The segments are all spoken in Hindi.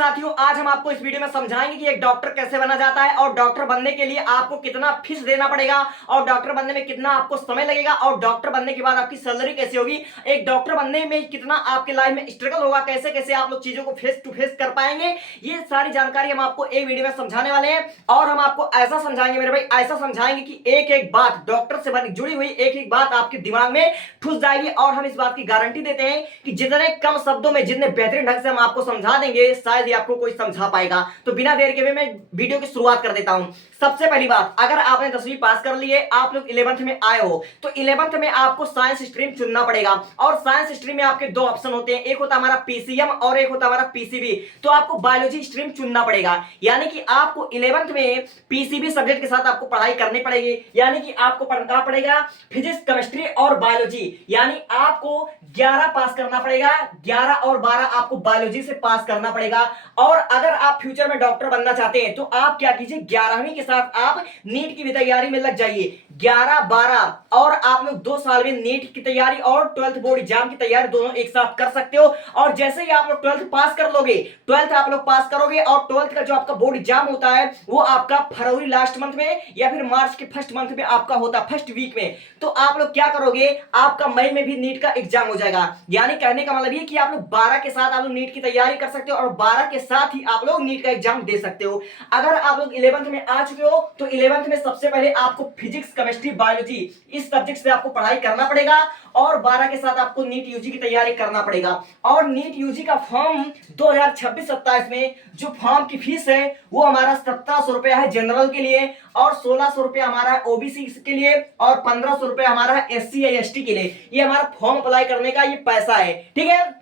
साथियों, आज हम आपको इस वीडियो में समझाएंगे कि एक डॉक्टर कैसे बना जाता है और डॉक्टर बनने के लिए आपको कितना फीस देना पड़ेगा और डॉक्टर बनने में कितना आपको समय लगेगा और डॉक्टर बनने के बाद आपकी सैलरी कैसे होगी। एक डॉक्टर बनने में कितना आपके लाइफ में स्ट्रगल होगा, कैसे कैसे आप लोग चीजों को फेस टू फेस कर पाएंगे, ये सारी जानकारी हम आपको एक वीडियो में समझाने वाले हैं। और हम आपको ऐसा समझाएंगे मेरे भाई, ऐसा समझाएंगे कि एक एक बात डॉक्टर से जुड़ी हुई एक एक बात आपके दिमाग में ठुस जाएगी। और हम इस बात की गारंटी देते हैं कि जितने कम शब्दों में जितने बेहतरीन ढंग से हम आपको समझा देंगे, शायद ही आपको कोई समझा पाएगा। तो बिना देर के हुए मैं वीडियो की शुरुआत कर देता हूं। सबसे पहली बात, अगर आपने 10वीं पास कर ली है, आप लोग 11th में आए हो, तो 11th में आपको साइंस स्ट्रीम चुनना पड़ेगा। और साइंस स्ट्रीम में आपके दो ऑप्शन होते हैं, एक होता है हमारा पीसीएम और एक होता है हमारा पीसीबी। तो आपको बायोलॉजी स्ट्रीम चुनना पड़ेगा, यानी कि आपको 11th में पीसीबी सब्जेक्ट के साथ आपको पढ़ाई करनी पड़ेगी। यानी कि आपको पढ़ना पड़ेगा फिजिक्स, केमिस्ट्री और बायोलॉजी। यानी आपको 11 पास करना पड़ेगा, 11 और 12 आपको बायोलॉजी से पास करना पड़ेगा। और अगर आप फ्यूचर में डॉक्टर बनना चाहते हैं तो आप क्या कीजिए, 11वीं के साथ आप नीट की भी तैयारी में लग जाइए। 11 12 और आप लोग 2 साल में नीट की तैयारी और 12th बोर्ड एग्जाम की तैयारी दोनों एक साथ कर सकते हो। और जैसे ही आप लोग 12th पास कर लोगे, 12th आप लोग पास करोगे और 12th का जो आपका बोर्ड एग्जाम होता है वो आपका फरवरी लास्ट मंथ में या फिर मार्च के फर्स्ट मंथ में आपका होता है, फर्स्ट वीक में। तो आप लोग क्या करोगे, आपका मई में भी नीट का एग्जाम हो जाएगा। यानी कहने का मतलब ये कि आप लोग 12 के साथ आप लोग नीट की तैयारी कर सकते हो और 12 के साथ ही आप लोग नीट का एग्जाम दे सकते हो। अगर आप लोग 11th में आ चुके हो तो 11th में सबसे पहले आपको फिजिक्स, केमिस्ट्री, बायोलॉजी इस सब्जेक्ट से आपको पढ़ाई करना पड़ेगा और 12 के साथ आपको नीट यूजी की तैयारी करना पड़ेगा। और नीट यूजी का फॉर्म 2026-27 में जो फॉर्म की फीस है वो हमारा 1700 रुपया है जनरल के लिए, और 1600 रुपया हमारा ओबीसी के लिए, और 1500 रुपया हमारा एससी या एसटी के लिए। ये हमारा फॉर्म अप्लाई करने का ये पैसा है, ठीक है।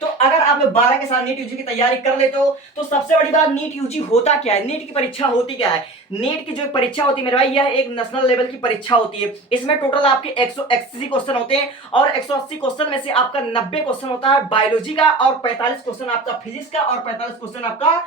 तो अगर आप लोग 12 के साथ नीट यूजी की तैयारी कर लेते हो तो सबसे बड़ी बात, नीट यूजी होता क्या है, नीट की परीक्षा होती क्या है। नीट की जो परीक्षा होती है मेरे भाई, यह एक नेशनल लेवल की परीक्षा होती है। इसमें टोटल आपके 180 क्वेश्चन होते हैं और 180 क्वेश्चन में से आपका 90 क्वेश्चन होता है बायोलॉजी का और 45 क्वेश्चन आपका फिजिक्स का और 45 क्वेश्चन आपका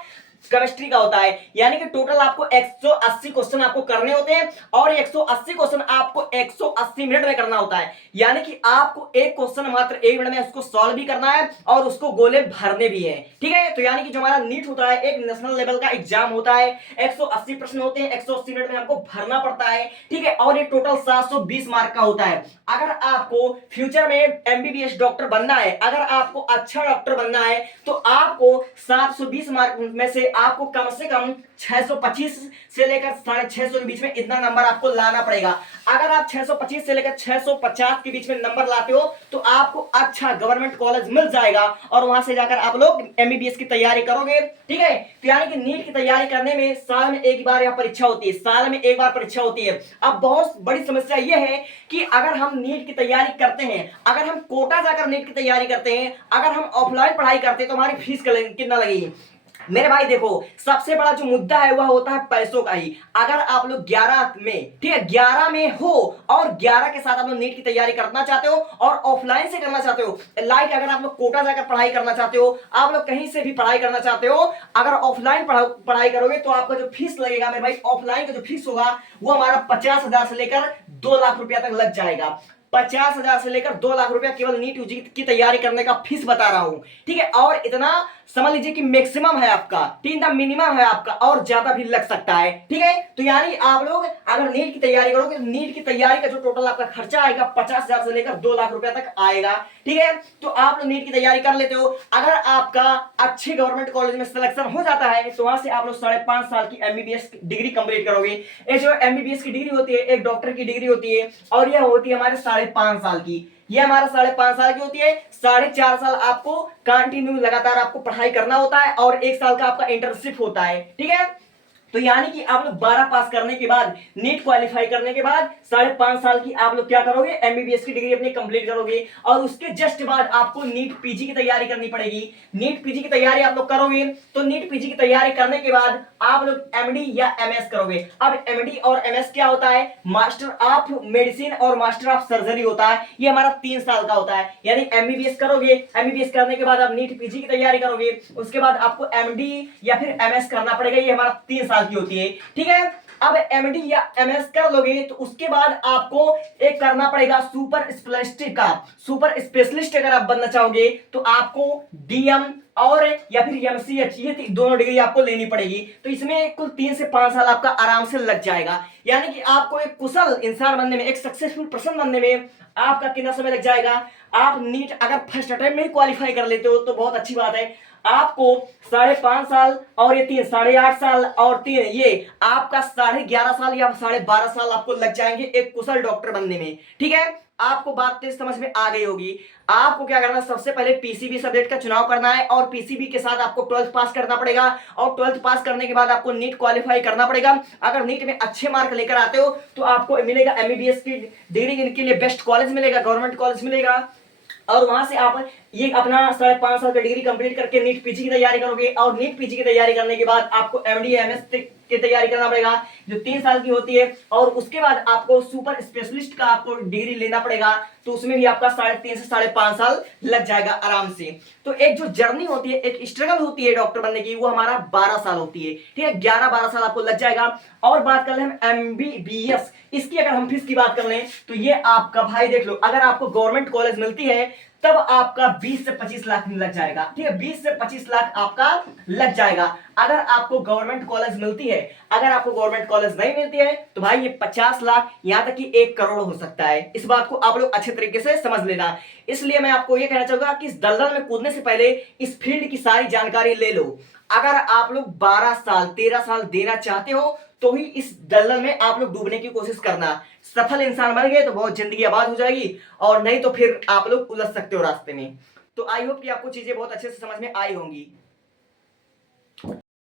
केमिस्ट्री का होता है। यानी कि टोटल आपको 180 क्वेश्चन आपको करने होते हैं और 180 क्वेश्चन आपको 180 मिनट में करना होता है। यानी कि आपको एक क्वेश्चन मात्र 1 मिनट में उसको सॉल्व भी करना है और उसको गोले भरने भी है, ठीक है। तो यानी कि जो हमारा नीट होता है एक नेशनल लेवल का एग्जाम होता है, 180 प्रश्न होते हैं, 180 मिनट में आपको भरना पड़ता है, ठीक है। और ये टोटल 720 मार्क का होता है। अगर आपको फ्यूचर में एमबीबीएस डॉक्टर बनना है, अगर आपको अच्छा डॉक्टर बनना है तो आपको 720 मार्क में से आपको कम से कम 625 से लेकर 650 के बीच में इतना नंबर आपको लाना पड़ेगा। अगर आप 625 से लेकर 650 के बीच में नंबर लाते हो तो आपको अच्छा गवर्नमेंट कॉलेज मिल जाएगा और वहां से जाकर आप लोग एमबीबीएस की तैयारी करोगे, ठीक है। तो यानी कि नीट की तैयारी करने में साल में एक बार यह परीक्षा होती है, साल में एक बार परीक्षा होती है। अब बहुत बड़ी समस्या यह है कि अगर हम नीट की तैयारी करते हैं, अगर हम कोटा जाकर नीट की तैयारी करते हैं, अगर हम ऑफलाइन पढ़ाई करते हैं तो हमारी फीस कितना लगेगी मेरे भाई। देखो, सबसे बड़ा जो मुद्दा है वह होता है पैसों का ही। अगर आप लोग 11 में, ठीक है, 11 में हो और 11 के साथ आप लोग नीट की तैयारी करना चाहते हो और ऑफलाइन से करना चाहते हो, लाइक अगर आप लोग कोटा जाकर पढ़ाई करना चाहते हो, आप लोग कहीं से भी पढ़ाई करना चाहते हो, अगर ऑफलाइन पढ़ाई करोगे तो आपका जो फीस लगेगा मेरे भाई, ऑफलाइन का जो फीस होगा वो हमारा 50,000 से लेकर 2 लाख रुपया तक लग जाएगा। 50,000 से लेकर 2 लाख रुपया केवल नीट यूजी की तैयारी करने का फीस बता रहा हूं, ठीक है। और इतना समझ लीजिए कि मैक्सिमम है आपका, ठीक है, मिनिमम है आपका, और ज्यादा भी लग सकता है, ठीक है। तो यानी आप लोग अगर नीट की तैयारी करोगे, नीट की तैयारी का जो टोटल आपका खर्चा आएगा 50,000 से लेकर 2 लाख रुपया तक आएगा, ठीक है। तो आप लोग नीट की तैयारी कर लेते हो। अगर आपका अच्छे गवर्नमेंट कॉलेज में सिलेक्शन हो जाता है तो वहां से आप लोग 5.5 साल की एमबीबीएस डिग्री कंप्लीट करोगे। ये जो एमबीबीएस की डिग्री होती है एक डॉक्टर की डिग्री होती है और यह होती है हमारे 5.5 साल की। ये हमारा 5.5 साल की होती है। 4.5 साल आपको कंटिन्यू लगातार आपको पढ़ाई करना होता है और 1 साल का आपका इंटर्नशिप होता है, ठीक है। तो यानी कि आप लोग 12 पास करने के बाद, नीट क्वालिफाई करने के बाद 5.5 साल की आप लोग क्या करोगे, एमबीबीएस की डिग्री अपनी कंप्लीट करोगे और उसके जस्ट बाद आपको नीट पीजी की तैयारी करनी पड़ेगी। नीट पीजी की तैयारी आप लोग करोगे तो नीट पीजी की तैयारी करने के बाद आप लोग एमडी या एमएस करोगे। अब एमडी और एमएस क्या होता है, मास्टर ऑफ मेडिसिन और मास्टर ऑफ सर्जरी होता है। ये हमारा 3 साल का होता है। यानी एमबीबीएस करोगे, एमबीबीएस करने के बाद आप नीट पीजी की तैयारी करोगे, उसके बाद आपको एमडी या फिर एमएस करना पड़ेगा। ये हमारा 3 साल की होती है, ठीक है। अब एमडी या एमएस कर लोगे तो उसके बाद आपको एक करना पड़ेगा सुपर स्पेशलिस्ट का। सुपर स्पेशलिस्ट अगर आप बनना चाहोगे तो आपको डीएम और या फिर एमसीएच ये दोनों डिग्री आपको लेनी पड़ेगी। तो इसमें कुल 3 से 5 साल आपका आराम से लग जाएगा। यानी कि आपको एक कुशल इंसान बनने में, एक सक्सेसफुल पर्सन बनने में आपका कितना समय लग जाएगा। आप नीट अगर फर्स्ट अटेम्प्ट में ही क्वालिफाई कर लेते हो तो बहुत अच्छी बात है। आपको 5.5 साल और ये 3 8.5 साल और 3 ये आपका 11.5 साल या 12.5 साल आपको लग जाएंगे एक कुशल डॉक्टर बनने में। ठीक है, आपको बात तेज समझ में आ गई होगी। आपको क्या करना है, सबसे पहले पीसीबी सब्जेक्ट का चुनाव करना है और पीसीबी के साथ आपको 12th पास करना पड़ेगा और 12th पास करने के बाद आपको नीट क्वालिफाई करना पड़ेगा। अगर नीट में अच्छे मार्क लेकर आते हो तो आपको मिलेगा एमबीबीएस की डिग्री के लिए बेस्ट कॉलेज मिलेगा, गवर्नमेंट कॉलेज मिलेगा और वहां से आप ये अपना 5.5 साल का डिग्री कंप्लीट करके नीट पीजी की तैयारी करोगे और नीट पीजी की तैयारी करने के बाद आपको एमडी एमएस की तैयारी करना पड़ेगा जो 3 साल की होती है और उसके बाद आपको सुपर स्पेशलिस्ट का आपको डिग्री लेना पड़ेगा। तो उसमें भी आपका 3.5 से 5.5 साल लग जाएगा आराम से। तो एक जो जर्नी होती है, एक स्ट्रगल होती है डॉक्टर बनने की, वो हमारा 12 साल होती है। ठीक है, 11-12 साल आपको लग जाएगा। और बात कर ले हम एमबीबीएस, इसकी अगर हम फीस की बात कर लें तो ये आपका भाई देख लो, अगर आपको गवर्नमेंट कॉलेज मिलती है तब आपका 20 से 25 लाख लग जाएगा। ठीक है, 20 से 25 लाख आपका लग जाएगा अगर आपको गवर्नमेंट कॉलेज मिलती है। अगर आपको गवर्नमेंट कॉलेज नहीं मिलती है तो भाई ये 50 लाख यहां तक कि 1 करोड़ हो सकता है। इस बात को आप लोग अच्छे तरीके से समझ लेना। इसलिए मैं आपको ये कहना चाहूंगा कि इस दलदल में कूदने से पहले इस फील्ड की सारी जानकारी ले लो। अगर आप लोग 12 साल 13 साल देना चाहते हो तो ही इस दलदल में आप लोग डूबने की कोशिश करना। सफल इंसान बन गए तो बहुत जिंदगी आबाद हो जाएगी और नहीं तो फिर आप लोग उलझ सकते हो रास्ते में। तो आई होप कि आपको चीजें बहुत अच्छे से समझ में आई होंगी।